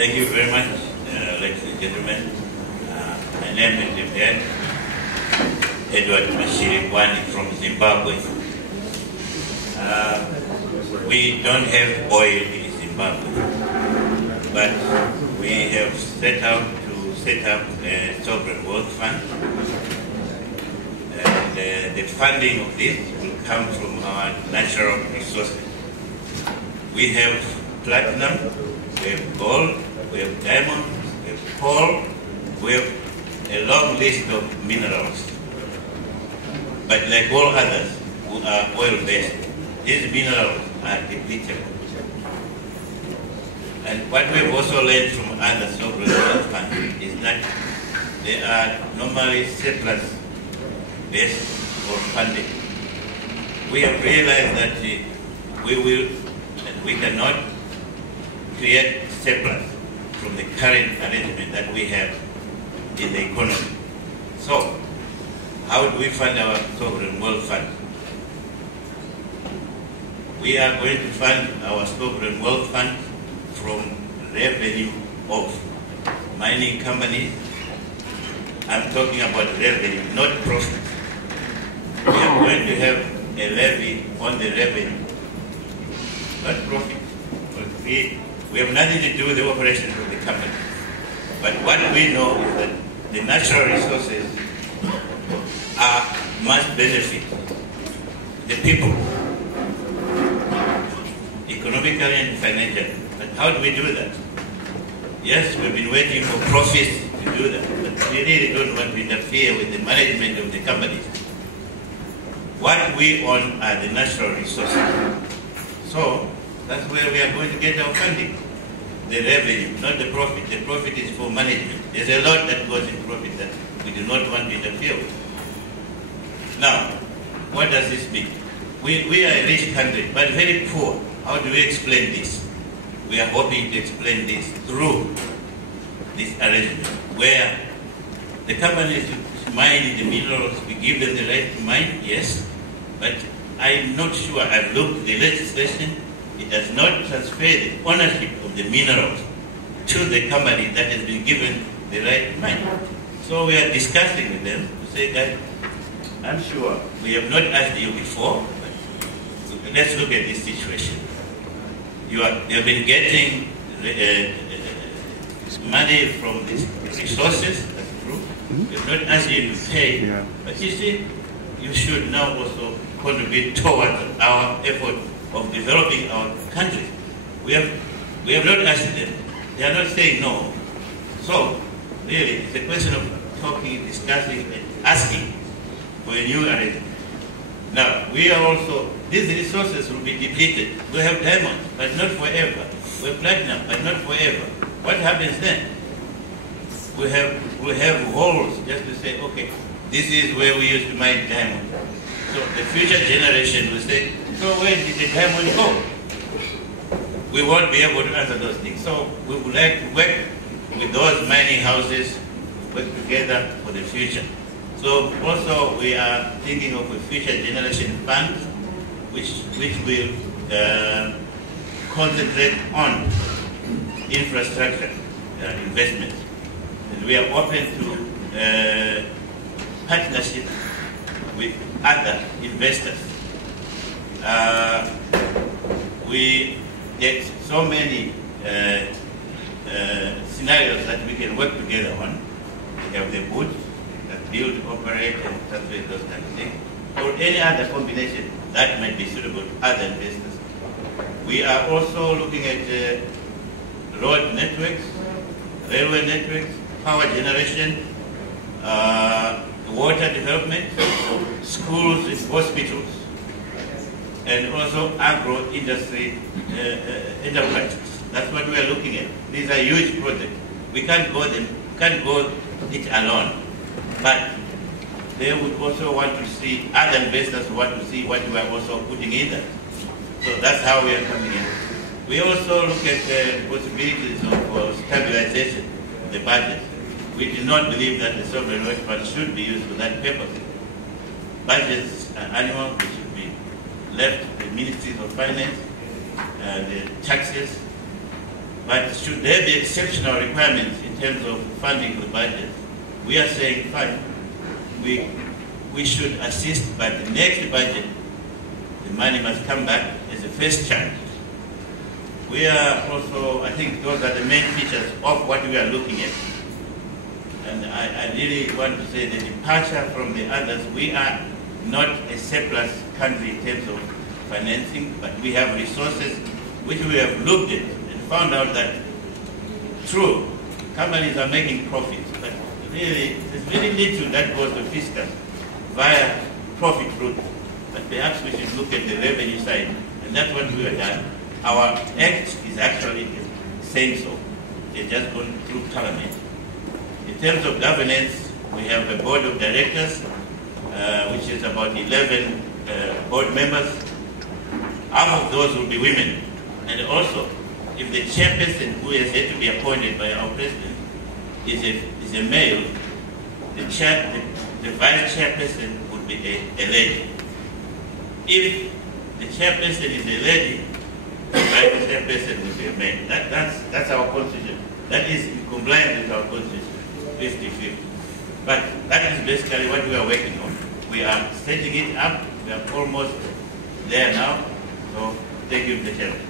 Thank you very much, ladies and gentlemen. My name is Edward Mashiringwani from Zimbabwe. We don't have oil in Zimbabwe, but we have set out to set up a sovereign wealth fund. And the funding of this will come from our natural resources. We have platinum, we have gold, we have diamond, we have coal, we have a long list of minerals. But like all others who are oil-based, these minerals are depletable. And what we've also learned from other sovereign wealth funds is that they are normally surplus-based or funded. We have realized that we cannot create surplus from the current arrangement that we have in the economy. So, how do we fund our sovereign wealth fund? We are going to fund our sovereign wealth fund from revenue of mining companies. I'm talking about revenue, not profit. We are going to have a levy on the revenue, not profit. We have nothing to do with the operations of the company. But what we know is that the natural resources must benefit the people, economically and financially. But how do we do that? Yes, we've been waiting for profits to do that, but we really don't want to interfere with the management of the companies. What we own are the natural resources. So that's where we are going to get our funding. The revenue, not the profit. The profit is for management. There's a lot that goes in profit that we do not want to interfere with. Now, what does this mean? We are a rich country, but very poor. How do we explain this? We are hoping to explain this through this arrangement, where the companies mine the minerals, we give them the right to mine, yes, but I'm not sure. I've looked at the legislation. It does not transfer the ownership of the minerals to the company that has been given the right to mine. So we are discussing with them to say that, I'm sure we have not asked you before, but let's look at this situation. You have been getting money from these resources, that's true. We have not asked you to pay, but you see, you should now also contribute towards our effort of developing our country. We have not asked them. They are not saying no. So, really, it's a question of talking, discussing, and asking for a new arrangement. Now, we are also, these resources will be depleted. We have diamonds, but not forever. We have platinum, but not forever. What happens then? We have holes just to say, okay, this is where we used to mine diamond. So the future generation will say, so where did the diamond go? We won't be able to answer those things. So we would like to work with those mining houses, work together for the future. So also we are thinking of a future generation fund which will concentrate on infrastructure investments. And we are open to partnership with other investors. We get so many scenarios that we can work together on. We have the boot that build, operate, and translate those kind of things, or any other combination that might be suitable to other investors. We are also looking at road networks, railway networks, power generation, water development, schools and hospitals, and also agro-industry enterprises. That's what we are looking at. These are huge projects. We can't go it alone. But they would also want to see, other investors want to see what we are also putting in there. So that's how we are coming in. We also look at the possibilities of stabilization of the budget. We do not believe that the sovereign wealth fund should be used for that purpose. Budgets are annual, they should be left to the ministries of finance, the taxes, But should there be exceptional requirements in terms of funding the budget, we are saying fine. We should assist, but the next budget, the money must come back as a first chance. We are also, I think those are the main features of what we are looking at. And I really want to say the departure from the others, we are not a surplus country in terms of financing, but we have resources which we have looked at and found out that, true, companies are making profits, but really there's very little that goes to fiscal via profit route. But perhaps we should look at the revenue side, and that's what we have done. Our act is actually saying so. They're just going through Parliament. In terms of governance, we have a board of directors, which is about 11 board members. Half of those will be women. And also, if the chairperson who has yet to be appointed by our president is a male, the vice chairperson would be a lady. If the chairperson is a lady, the vice chairperson would be a man. That's our constitution. That is in compliance with our constitution, 50-50. But that is basically what we are working on. We are setting it up. We are almost there now. So thank you, Mr. Chairman.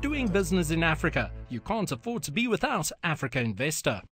Doing business in Africa, you can't afford to be without Africa Investor.